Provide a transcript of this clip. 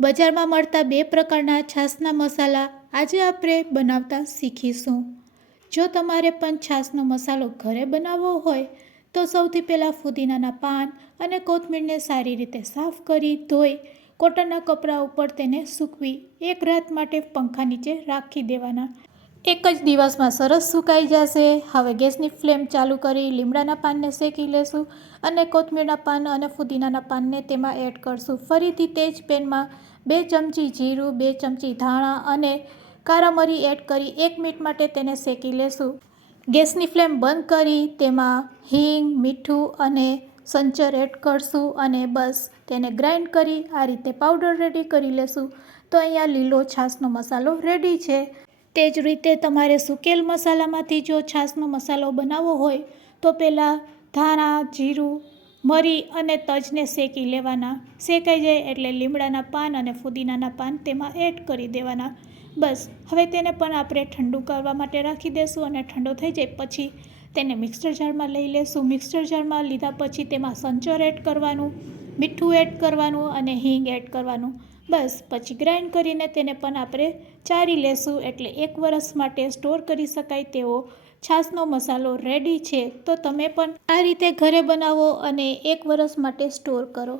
બજારમાં મળતા 2 પ્રકારના છાશના મસાલા આજે આપણે બનાવતા શીખીશું। જો તમારે પણ છાશનો મસાલો ઘરે બનાવવો હોય તો સૌથી પહેલાં ફુદીનાના પાન અને કોથમીરને સારી રીતે સાફ કરી ધોઈ કોટનના કપડા ઉપર તેને સૂકવી 1 રાત માટે પંખા નીચે રાખી દેવાના। એક જ દિવસમાં સરસ સુકાઈ જશે। હવે ગેસની ફ્લેમ ચાલુ કરી લીમડાના પાનને શેકી લેશું અને કોથમીરના પાન અને ફુદીનાના પાનને તેમાં એડ કરશું। ફરીથી તે જ પેનમાં 2 ચમચી જીરું, 2 ચમચી ધાણા અને કાળા મરી એડ કરી 1 મિનિટ માટે તેને શેકી લેશું। ગેસની ફ્લેમ બંધ કરી તેમાં હિંગ, મીઠું અને સંચર એડ કરશું અને બસ તેને ગ્રાઇન્ડ કરી આ રીતે પાવડર રેડી કરી લેશું। તો અહીંયા લીલો છાશનો મસાલો રેડી છે। તે જ રીતે તમારે સૂકેલ મસાલામાંથી જો છાશનો મસાલો બનાવવો હોય તો પહેલાં ધાણા, જીરું, મરી અને તજને શેકી લેવાના। શેકાઈ જાય એટલે લીમડાના પાન અને ફુદીનાના પાન તેમાં એડ કરી દેવાના। બસ હવે તેને પણ આપણે ઠંડુ કરવા માટે રાખી દઈશું અને ઠંડો થઈ જાય પછી તેને મિક્સર જારમાં લઈ લેશું। મિક્સર જારમાં લીધા પછી તેમાં સંચર એડ કરવાનું, મીઠું એડ કરવાનું અને હિંગ એડ કરવાનું। બસ પછી ગ્રાઇન્ડ કરીને તેને પણ આપણે ચારી લેશું એટલે 1 વર્ષ માટે સ્ટોર કરી શકાય તેવો છાશનો મસાલો રેડી છે। તો તમે પણ આ રીતે ઘરે બનાવો અને 1 વર્ષ માટે સ્ટોર કરો।